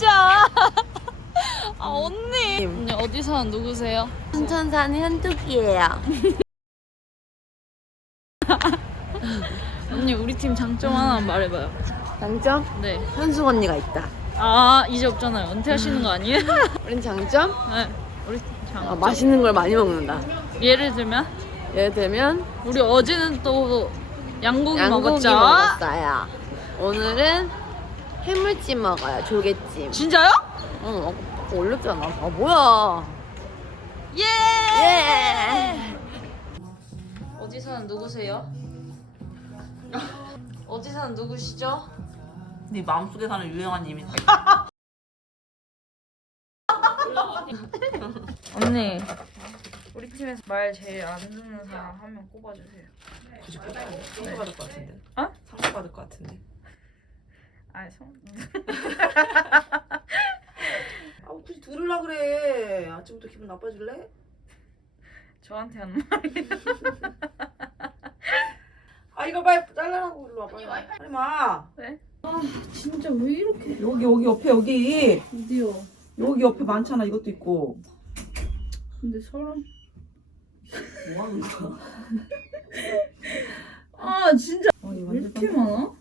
진짜. 아 언니. 언니 어디 사는 누구세요? 순천 사는 현tuk이에요. 언니 우리 팀 장점 하나 말해봐요. 장점? 네. 현숙 언니가 있다. 아 이제 없잖아요. 은퇴하시는 거 아니에요? 우린 장점? 네. 우리 팀 장. 아, 맛있는 걸 많이 먹는다. 예를 들면 예를 들면 우리 어제는 또 양고기, 양고기 먹었죠. 먹었어요. 오늘은 해물찜 먹어요. 조개찜. 진짜요? 응, 아까 올렸잖아. 아 뭐야? 예. 예. 어디 사는 누구세요? 어디 사는 누구시죠? 네 마음속에 사는 유행한 이미지. 언니 우리 팀에서 말 제일 안 듣는 사람 한 명 꼽아주세요. 굳이 상처 받을 것 같은데. 어? 상처 받을 것 같은데. 아 성. 아 굳이 들으려 그래. 아침부터 기분 나빠질래? 저한테 하는 말. 아 이거 빨리 잘라라고 일로 와 빨리. 빨리 마. 왜? 아 진짜 왜 이렇게 여기 여기 옆에 여기 어디요? 여기 옆에 많잖아 이것도 있고. 근데 사람. 뭐 하는 거야? 아 진짜 어, 이거 왜 이렇게 많아?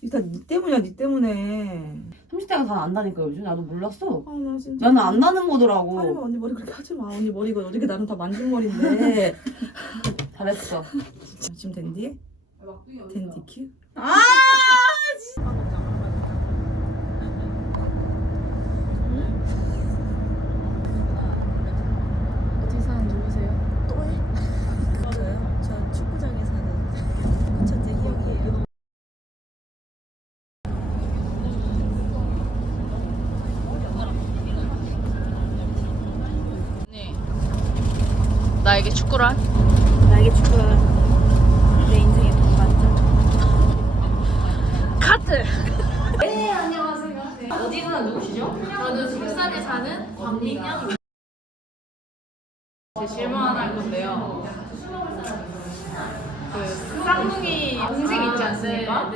이거 다네 때문이야 네 때문에. 30대가 다 난다니까 요즘 나도 몰랐어. 아 나 진짜. 나는 안 나는 하지 마 거더라고. 언니 머리 그렇게 하지 마. 언니 머리가 어저께 나는 다 만진 머리인데. 잘했어. 지금 댄디? 댄디 큐? 어디 사는 누구세요? 저요? 저 축구장에 사는 천재 희영이에요. 언니 나에게 축구란? 나에게 축구는 내 인생의 반전. 카트. 어디 사는 누구시죠? 저는 울산에 사는. 제 질문 하나 할 건데요. 그 쌍둥이 동생 있지 않습니까?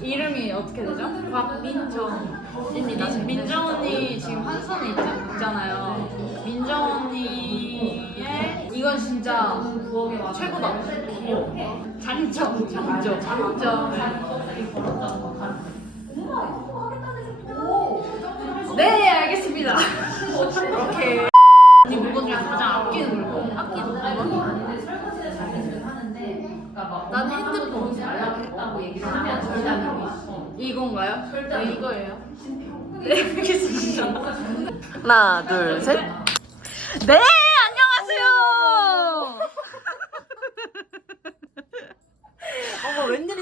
이름이 어떻게 되죠? 곽민정입니다. 민정 언니 지금 한선에 있, 있잖아요. 민정 언니의 이건 진짜 최고다. 어. 장점, 장점, 장점. 네, 알겠습니다. 이렇게 언니 물건 중에 가장 아끼는 물건. 아끼는 물건? 난 핸드폰 말라고 얘기를 하면 이건가요? 네, 이거예요. 네, 알겠습니다. 하나, 둘, 셋. 네 안녕하세요.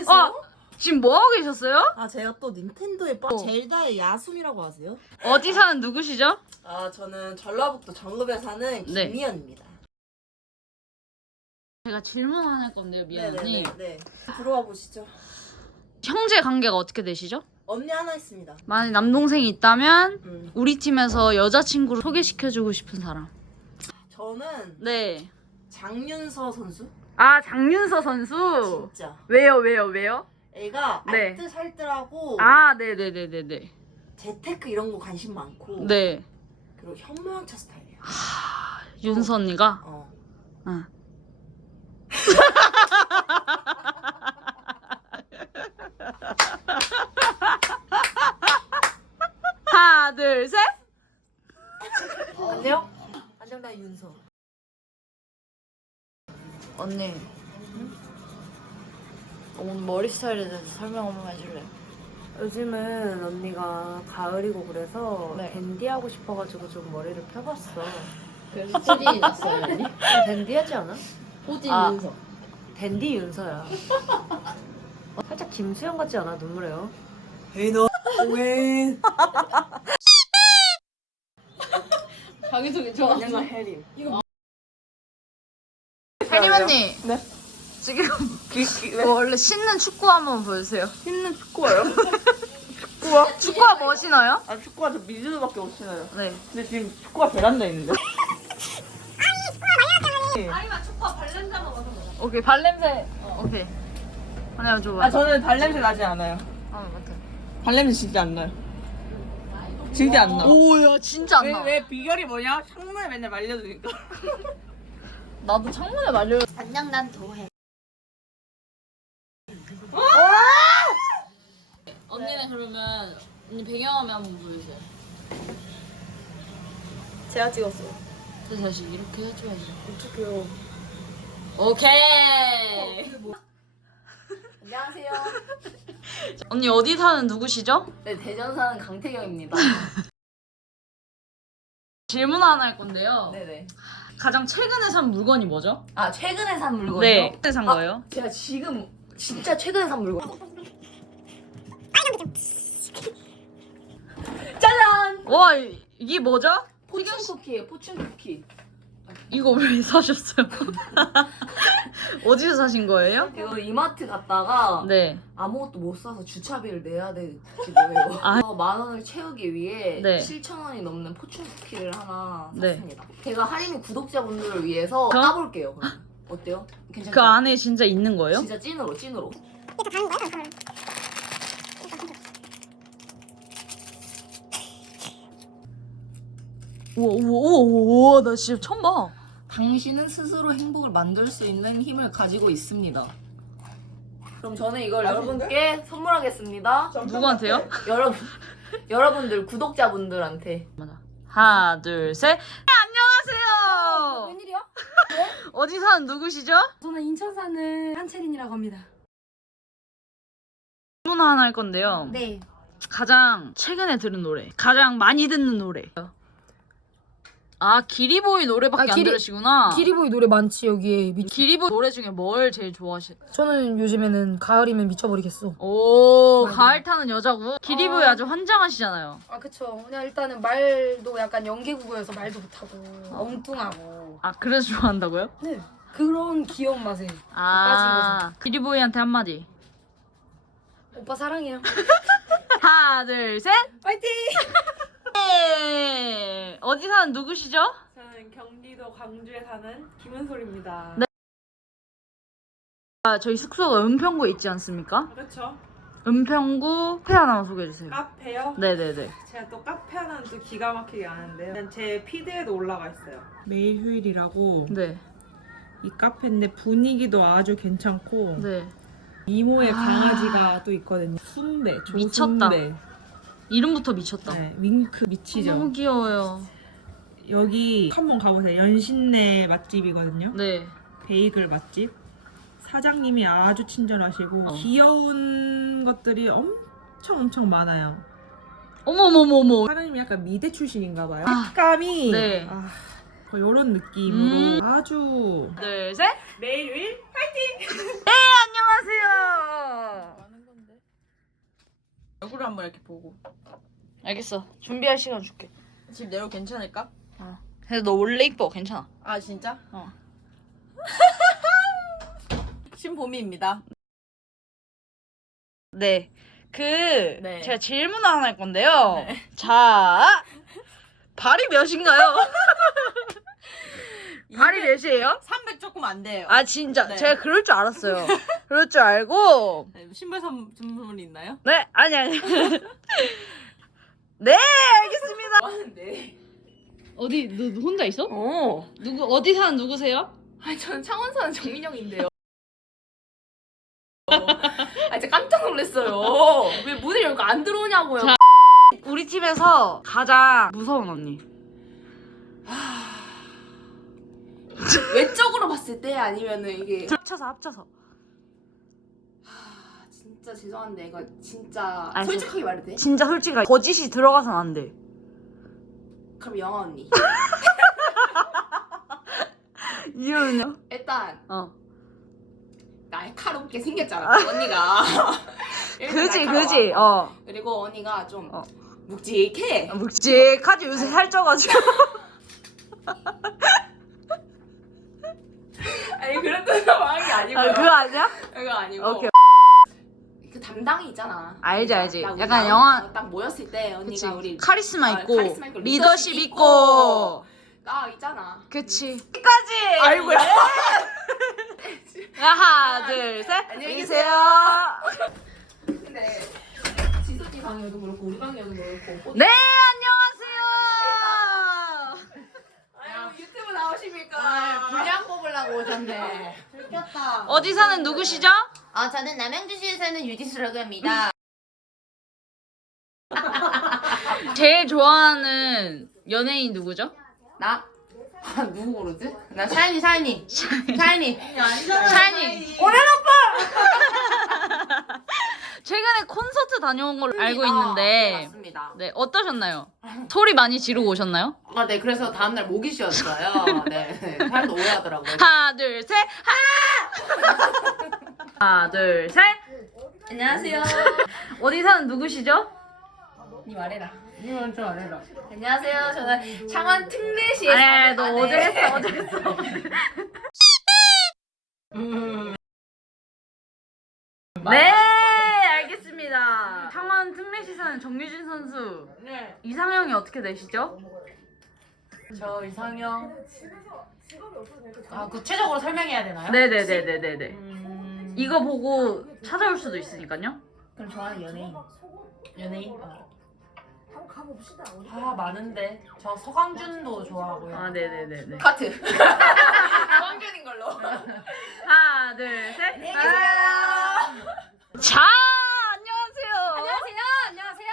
웬일이세요? 어 지금 뭐 하고 계셨어요? 아 제가 또 닌텐도의 빠 젤다의 야숨이라고 아세요? 어디 사는 누구시죠? 아 저는 전라북도 정읍에 사는 네. 김희연입니다. 제가 질문 하나 할 건데요, 미연님. 네. 들어와 보시죠. 형제 관계가 어떻게 되시죠? 언니 하나 있습니다. 만약 남동생이 있다면 음. 우리 팀에서 여자친구를 소개시켜주고 싶은 사람. 저는 네. 장윤서 선수. 아 장윤서 선수. 진짜. 왜요, 왜요, 왜요? 애가 네. 알뜰살뜰하고 아, 네네네네네. 재테크 이런 거 관심 많고 네. 그리고 현모양처 스타일이에요. 윤서 언니가. 어. 응. 하나, 둘, 셋. 안녕? 안녕 나 윤서. 언니. 오늘 머리 스타일에 대해서 설명 한번 해줄래? 요즘은 언니가 가을이고 그래서 네. 댄디 하고 싶어가지고 좀 머리를 펴봤어. 그래서 소리 났어요, 언니? 댄디 하지 않아? 호진 아. 윤서. 댄디 윤서야. 어, 살짝 김수영 같지 않아? 눈물해요. 에이 너 왜? 자기소개 좋아. 안녕 나 혜림. 혜림 언니. 네. 지금 뭐 원래 신는 축구 한번 보여주세요. 힘는 축구예요? 축구화? 축구화 뭐 신어요? 아 축구가 저 미즈밖에 못 신어요. 네. 근데 지금 축구가 베란다에 있는데. 오케이 발냄새. 오케이. 하나 줘봐. 아 저는 발냄새 나지 않아요. 아 맞다. 발냄새 진짜 안 나요. 진짜 안 나. 오야 진짜 안 왜, 나. 왜 비결이 뭐냐? 창문에 맨날 말려두니까. 나도 창문에 말려. 안녕 난 도해. 언니는 그러면 언니 배경화면 한번 보여주세요. 제가 찍었어요. 그 다시 이렇게 해줘야지. 어떡해요. 오케이. 안녕하세요. 언니 어디 사는 누구시죠? 네 대전 사는 강태경입니다. 질문 하나 할 건데요. 네네. 가장 최근에 산 물건이 뭐죠? 아 최근에 산 물건이요? 네. 최근에 산 아, 거예요? 제가 지금 진짜 최근에 산 물건. 짜잔! 와 이- 이게 뭐죠? 포춘 쿠키예요. 포춘 쿠키. 이거 왜 사셨어요? 어디서 사신 거예요? 이거 이마트 갔다가 네. 아무것도 못 사서 주차비를 내야 될지 뭐예요. 아. 그래서 만 원을 채우기 위해 네. 7천 원이 넘는 포춘 쿠키를 하나 네. 샀습니다. 제가 할인이 구독자분들을 위해서 저? 까볼게요. 그럼. 어때요? 괜찮죠? 그 안에 진짜 있는 거예요? 진짜 찐으로 찐으로. 우와 우와 우와 우와 우와, 나 진짜 처음 봐. 당신은 스스로 행복을 만들 수 있는 힘을 가지고 있습니다. 그럼 저는 이걸 여러분께 선물하겠습니다. 누구한테요? 여러분 여러분들 구독자분들한테 하나 둘 셋. 네, 안녕하세요. 웬일이야? 어디 사는 누구시죠? 저는 인천 사는 한채린이라고 합니다. 질문 하나 할 건데요. 네. 가장 최근에 들은 노래, 가장 많이 듣는 노래. 아 기리보이 노래밖에 아, 안 기리- 들으시구나. 기리보이 노래 많지 여기에. 미... 기리보이 노래 중에 뭘 제일 좋아하시? 저는 요즘에는 가을이면 미쳐버리겠어. 오 맞아요. 가을 타는 여자고. 기리보이 어. 아주 환장하시잖아요. 아 그쵸. 그냥 일단은 말도 약간 연계국어여서 말도 못하고 엉뚱하고. 아 그래서 좋아한다고요? 네. 그런 귀여운 맛에 아 기리보이한테 한마디. 오빠 사랑해요. 하나 둘 셋. 파이팅! 네. 어디 사는 누구시죠? 저는 경기도 광주에 사는 김은솔입니다. 네. 아, 저희 숙소가 은평구에 있지 않습니까? 그렇죠. 은평구 카페 하나만 소개해 주세요. 카페요. 네네네. 제가 또 카페 하나는 또 기가 막히게 아는데요. 제 피드에도 올라가 있어요. 매일 휴일이라고 네. 이 카페인데 분위기도 아주 괜찮고 네. 이모의 강아지가 또 있거든요. 순대, 미쳤다. 이름부터 미쳤다. 네, 윙크 미치죠. 너무 귀여워요. 여기 한번 가보세요. 연신내 맛집이거든요. 네. 베이글 맛집. 사장님이 아주 친절하시고 어. 귀여운 것들이 엄청 엄청 많아요. 어머머머머. 사장님이 약간 미대 출신인가 봐요. 아, 색감이 네. 아, 이런 느낌으로 음. 아주 둘, 셋. 매일 휴일 안녕하세요. 얼굴을 한번 이렇게 보고. 알겠어. 준비할 시간 줄게. 집 내로 괜찮을까? 근데 너 원래 이뻐. 괜찮아. 아 진짜? 어. 신봄이입니다. 네. 그 네. 제가 질문 하나 할 건데요. 자. 발이 몇인가요? 발이 몇이에요? 300 조금 안 돼요. 아 진짜 네. 제가 그럴 줄 알았어요. 그럴 줄 알고 네, 신발 선- 선물이 있나요? 네 아니 아니 네 알겠습니다. 하는데. 어디 너, 너 혼자 있어? 어. 누구 어디 사는 누구세요? 아니 저는 창원 사는 정민영인데요. 아 진짜 깜짝 놀랐어요. 왜 문을 열고 안 들어오냐고요. 자. 우리 팀에서 가장 무서운 언니. 외적으로 봤을 때 아니면은 이게 합쳐서 합쳐서. 아, 진짜 죄송한데 이거 진짜 아니, 솔직하게 말해도 돼? 진짜 솔직하게 거짓이 들어가선 안 돼. 그럼 영아 언니. 이유는요? 일단 어. 날카롭게 생겼잖아 그 언니가. 그지 날카로워. 그지. 어. 그리고 언니가 좀 어. 묵직해. 묵직하지 요새 살쪄가지고. 아니 그런 뜻으로 말한 게 아니고요. 아, 그거 아니야? 그거 아니고. 오케이. 그 담당이 있잖아. 알지, 알지. 딱 우리 약간 나오- 영화- 딱 모였을 때 언니가 우리 카리스마 아, 있고, 카리스마 있고, 리더십 리더십 있고. 아 있잖아. 그치. 끝까지! 아이고야. 하나, 둘, 셋. 안녕히 계세요. 근데 지석이 방에도 그렇고 우리 방에도 그렇고. 네, 안녕하세요. 아유 유튜브 나오십니까? 분량 뽑으려고 오셨네. 어디 사는 누구시죠? 아 저는 남양주시에 사는 유지수라고 합니다. 제일 좋아하는 연예인 누구죠? 나 아, 누구 고르지? 나 샤이니 샤이니 샤이니. 샤이니. 최근에 콘서트 다녀온 걸로 알고 아, 있는데 맞습니다. 네 어떠셨나요? 소리 많이 지르고 오셨나요? 아, 네. 그래서 다음 날 목이 쉬었어요. 네. 네. 사람도 오해하더라고요. 하나 둘 셋. 하! 하나 둘 셋. 안녕하세요. 어디 사는 누구시죠? 니 말해라. 니 먼저 말해라. 안녕하세요. 저는 창원 특례시에 사는 너 아내. 어제 했어 어제 했어. 네 알겠습니다. 창원 특례시 사는 정유진 선수 네. 이상형이 어떻게 되시죠? 저 이상형. 아, 구체적으로 설명해야 되나요? 네네네네네네. 음, 이거 보고 찾아올 수도 있으니까요. 그럼 좋아하는 연예인. 연예인? 어. 아, 많은데. 저 서광준도 좋아하고요. 아 네네네네. 카트. 서광준인 걸로. 하나 둘 셋. 안녕히 아. 계세요. 자 안녕하세요. 안녕하세요. 안녕하세요.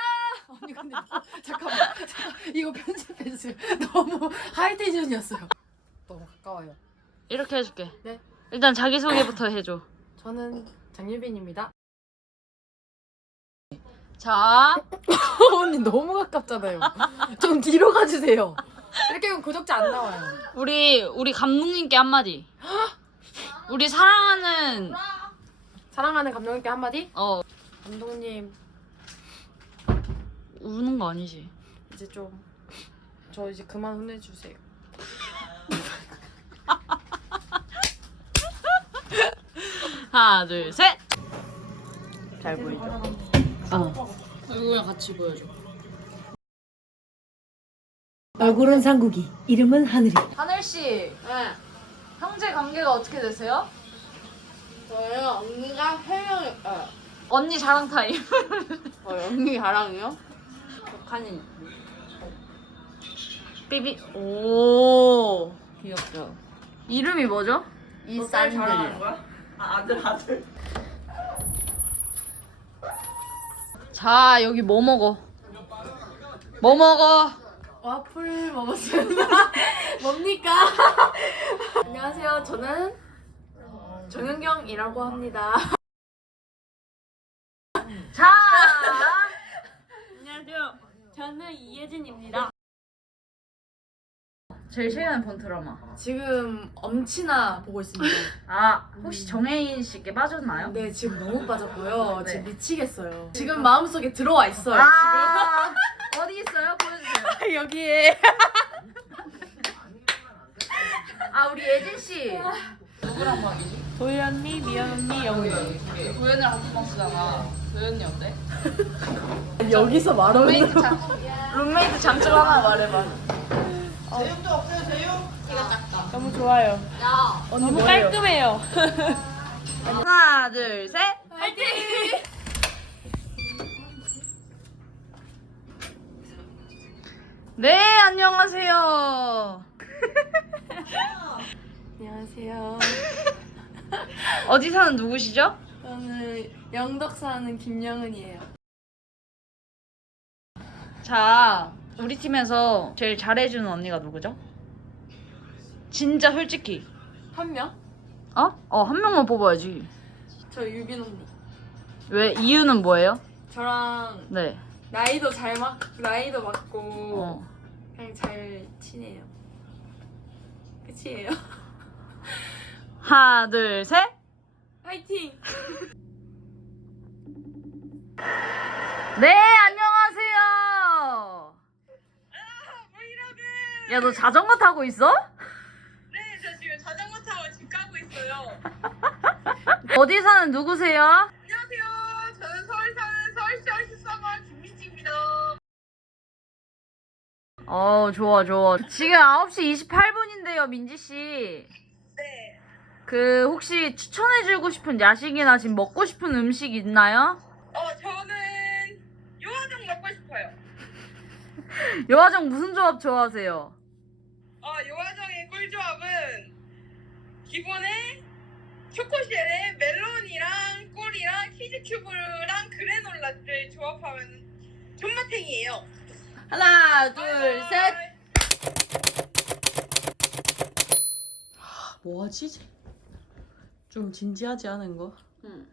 아니 근데 잠깐만. 잠깐 이거 편집해주세요 너무 하이텐션이었어요. 너무 가까워요. 이렇게 해줄게. 네. 일단 자기 소개부터 해줘. 저는 장유빈입니다. 자. 언니 너무 가깝잖아요. 좀 뒤로 가주세요. 이렇게 하면 구독자 안 나와요. 우리 우리 감독님께 한마디. 우리 사랑하는 사랑하는 감독님께 한마디? 어. 감독님 우는 거 아니지? 이제 좀 저 이제 그만 혼내주세요 하나 둘 셋. 잘 보이죠? 어. 얼굴이랑 같이 보여줘. 얼굴은 상국이, 이름은 하늘이. 하늘 씨. 형제 관계가 어떻게 되세요? 저요, 언니가 해명, 어, 언니 자랑 타임. 어, 언니 자랑이요? 칸이. 삐비. 오. 귀엽죠. 이름이 뭐죠? 이산들. 자 여기 뭐 먹어? 뭐 먹어? 와플 먹었습니다 뭡니까 안녕하세요 저는 정은경이라고 합니다 자. 안녕하세요 저는 이예진입니다 제일 최근에 본 드라마. 지금 엄친아 보고 있습니다 아 혹시 정혜인 씨께 빠졌나요? 네 지금 너무 빠졌고요 네. 지금 미치겠어요 지금 마음속에 들어와 있어요 아 어디 있어요? 보여주세요. 지금 여기에 아 우리 예진 씨. 도희 언니, 미연 언니, 영희 도현이랑 같은 방 쓰잖아. 도현이 어때? 여기서 말하는 룸메이트 장 룸메이트 장점 하나 말해봐. 너무 좋아요 너무 깔끔해요 하나 둘 셋. 네 안녕하세요. 안녕하세요 어디 사는 누구시죠? 저는 영덕 사는 김영은이에요 자, 우리 팀에서 제일 잘해주는 언니가 누구죠? 진짜 솔직히. 한 명? 어? 어, 한 명만 뽑아야지. 저 유빈 언니 왜? 이유는 뭐예요? 저랑 네. 나이도 잘 맞, 나이도 맞고 어. 그냥 잘 친해요 끝이에요 하나, 둘, 셋. 화이팅 네, 안녕하세요. 야, 너 자전거 타고 있어? 네, 저 지금 자전거 타고 집 가고 있어요. 어디 사는 누구세요? 안녕하세요. 저는 서울 사는 서울시청 식사관 김민지입니다. 어, 좋아, 좋아. 지금 9시 28분인데요, 민지 씨. 네. 그, 혹시 추천해주고 싶은 야식이나 지금 먹고 싶은 음식 있나요? 어, 저는 요화정 먹고 싶어요. 여화정 무슨 조합 좋아하세요? 어, 요화정의 꿀조합은 기본에 초코쉘에 멜론이랑 꿀이랑 치즈큐브랑 그래놀라를 조합하면 존맛탱이에요. 하나, 둘, 셋. 뭐하지? 좀 진지하지 않은 거? 응.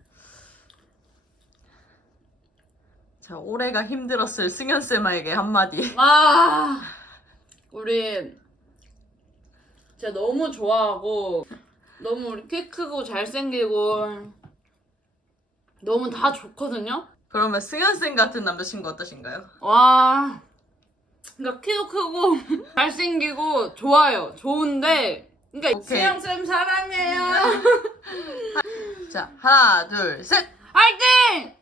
자, 올해가 힘들었을 승현쌤에게 한마디. 아, 우리 제가 너무 좋아하고 너무 우리 키 크고 잘생기고 너무 다 좋거든요. 그러면 승현쌤 같은 남자친구 어떠신가요? 와, 그러니까 키도 크고 잘생기고 좋아요. 좋은데, 그러니까 오케이. 수영 쌤 사랑해요. 자, 하나, 둘, 셋! 화이팅!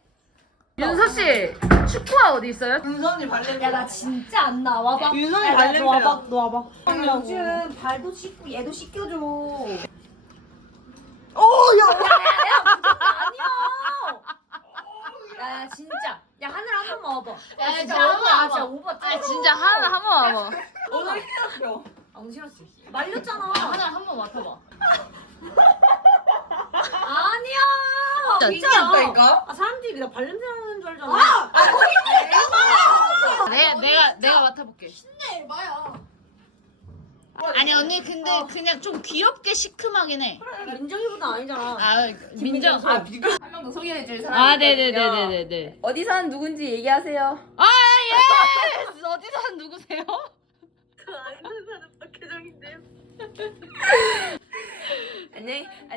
윤서 씨, 축구화 어디 있어요? 윤선이 발냄새. 야 나 진짜 안 나와 봐. 윤선이 야, 나 발냄새. 너 와봐, 너 와봐. 요즘 발도 씻고 얘도 씻겨줘. 야, 야 진짜. 야 하늘 한 번만 와봐. 야, 진짜 한번 오버, 아, 와봐. 진짜 오버. 아, 진짜 하나, 한번 와봐. 오늘 힘들었어. 엉실었어. 말렸잖아. 하나 한 번 맡아봐. 아니야. 진짜 않다니까? 아 사람들이 나 발냄새 나는 줄 알잖아. 내가 내가 내가 맡아볼게. 에바야. 아니 언니 근데 그냥 좀 귀엽게 시큼하긴 해. 민정이보다 아니잖아. 아 민정. 아, 한명 더 소개해줄 사람. 아, 네네네네네. 어디 사는 누군지 얘기하세요. 아, 예! 어디 사는 누구세요?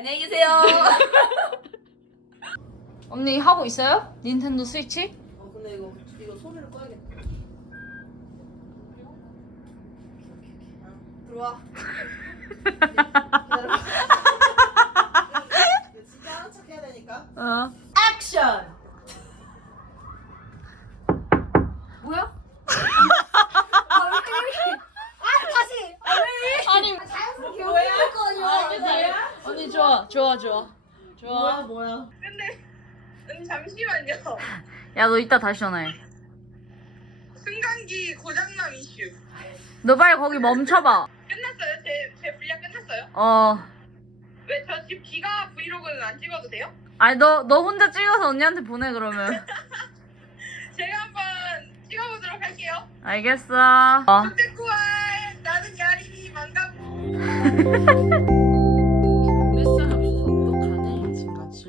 안녕, 안녕히 계세요. 언니 하고 있어요? 닌텐도 스위치? 어, 근데 이거, 이거 소리를 꺼야겠다. 들어와. 기다려. 진짜 하는 척 해야 되니까. 어. 액션! 뭐야? 아, 다시. 아, 왜? 아니, 자연스럽게 연기할 거 아니야. 언니 좋아, 좋아, 좋아. 뭐야, 뭐야. 근데 음, 잠시만요. 야, 너 이따 다시 전화해. 승강기 고장남 이슈. 너 빨리 거기 멈춰봐. 끝났어요? 제, 제 분량 끝났어요? 어. 왜저집 기가 브이로그는 안 찍어도 돼요? 아니, 너, 너 혼자 찍어서 언니한테 보내, 그러면. 제가 한번 찍어보도록 할게요. 알겠어. 어. 나는 야리 만감.